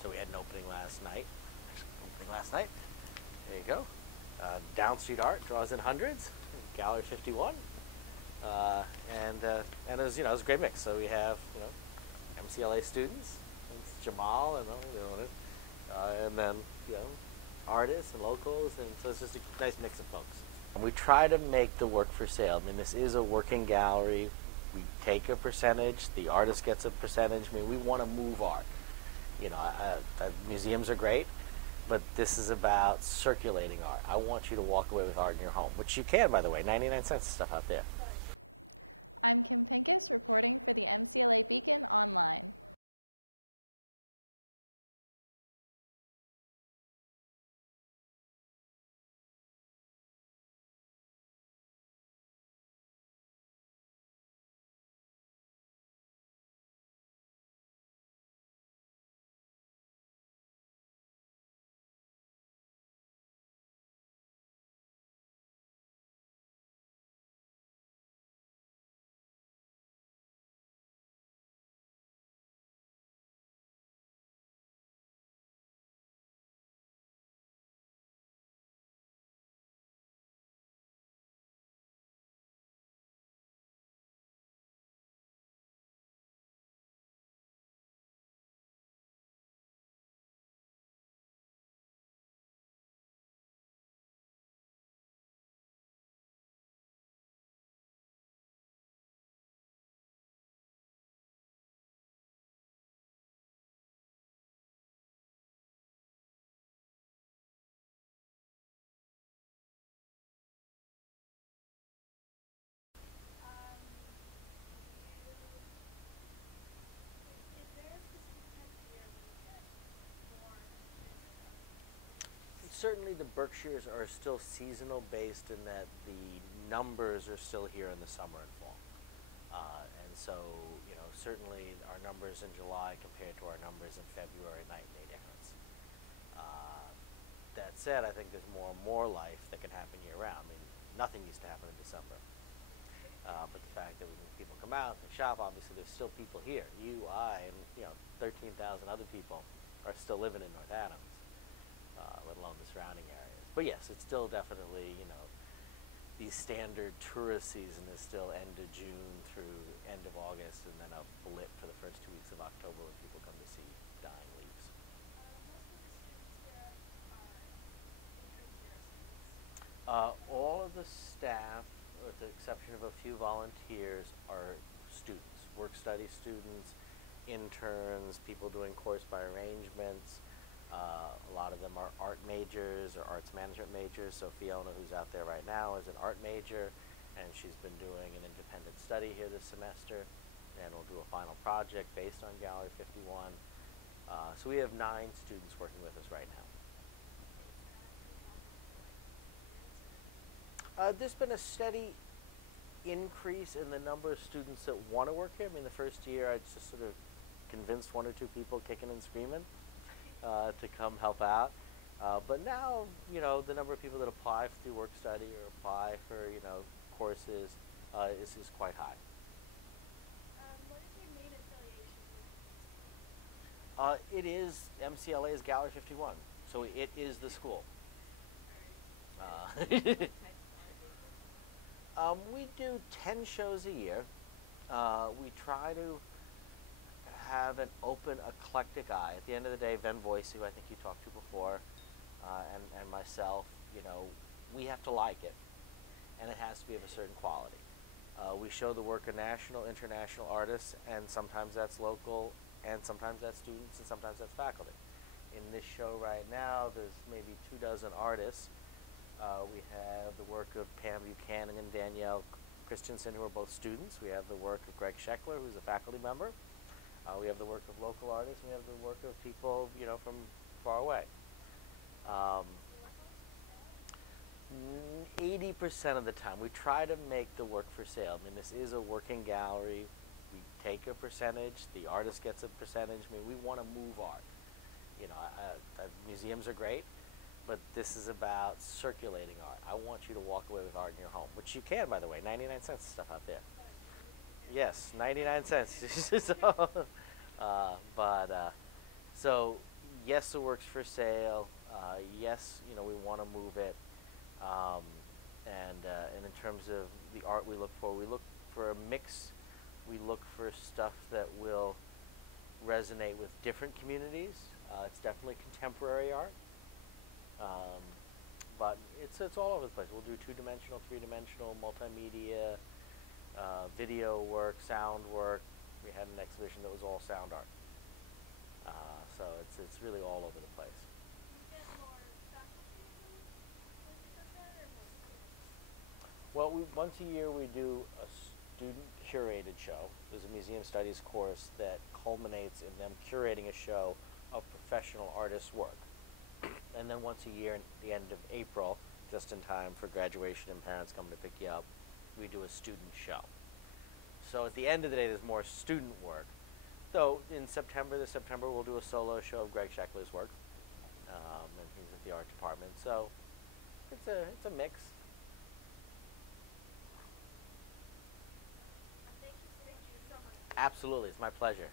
So we had an opening last night. There you go. Down Street Art draws in hundreds. Gallery 51. And it was, it was a great mix. So we have, MCLA students, it's Jamal and all doing it, and then, artists and locals, and so it's just a nice mix of folks. And we try to make the work for sale. I mean, this is a working gallery. We take a percentage. The artist gets a percentage. I mean, we want to move art. Museums are great, but this is about circulating art. I want you to walk away with art in your home, which you can, by the way, 99 cents stuff out there. Certainly the Berkshires are still seasonal based in that the numbers are still here in the summer and fall. And so, certainly our numbers in July compared to our numbers in February, night and day difference. That said, I think there's more and more life that can happen year round. I mean, nothing used to happen in December. But the fact that when people come out and shop, obviously there's still people here. You, I, and 13,000 other people are still living in North Adams. Let alone the surrounding areas. But yes, it's still definitely, the standard tourist season is still end of June through end of August, and then a blip for the first 2 weeks of October when people come to see dying leaves. All of the staff, with the exception of a few volunteers, are students, work-study students, interns, people doing course by arrangements. A lot of them are art majors or arts management majors. So Fiona, who's out there right now, is an art major, and she's been doing an independent study here this semester, and we'll do a final project based on Gallery 51. So we have 9 students working with us right now. There's been a steady increase in the number of students that want to work here. I mean, the first year I just sort of convinced 1 or 2 people kicking and screaming to come help out. But now, the number of people that apply through work study or apply for, courses is quite high. What is your main affiliation? It is MCLA's Gallery 51, so it is the school. We do 10 shows a year. We try to have an open, eclectic eye. At the end of the day, Ben Voice, who I think you talked to before, and myself, we have to like it, and it has to be of a certain quality. We show the work of national, international artists, and sometimes that's local, and sometimes that's students, and sometimes that's faculty. In this show right now, there's maybe 24 artists. We have the work of Pam Buchanan and Danielle Christensen, who are both students. We have the work of Greg Scheckler, who's a faculty member. We have the work of local artists. We have the work of people, from far away. 80% of the time, we try to make the work for sale. I mean, this is a working gallery. We take a percentage. The artist gets a percentage. I mean, we want to move art. museums are great, but this is about circulating art. I want you to walk away with art in your home, which you can, by the way. 99 cents stuff out there. Yes, 99 cents. So, but so yes, the work's for sale. Yes, we want to move it. Um, and in terms of the art we look for a mix. We look for stuff that will resonate with different communities. It's definitely contemporary art, um, but it's all over the place. We'll do two-dimensional, three-dimensional, multimedia, video work, sound work. We had an exhibition that was all sound art. So it's really all over the place. Do you get more faculty when you come there, or more students? Well, once a year we do a student curated show. There's a museum studies course that culminates in them curating a show of professional artists' work. And then once a year, at the end of April, just in time for graduation and parents coming to pick you up, we do a student show. So at the end of the day, there's more student work. Though in September, we'll do a solo show of Greg Sheckler's work, and he's at the art department. So it's a mix. Thank you so much. Absolutely, it's my pleasure.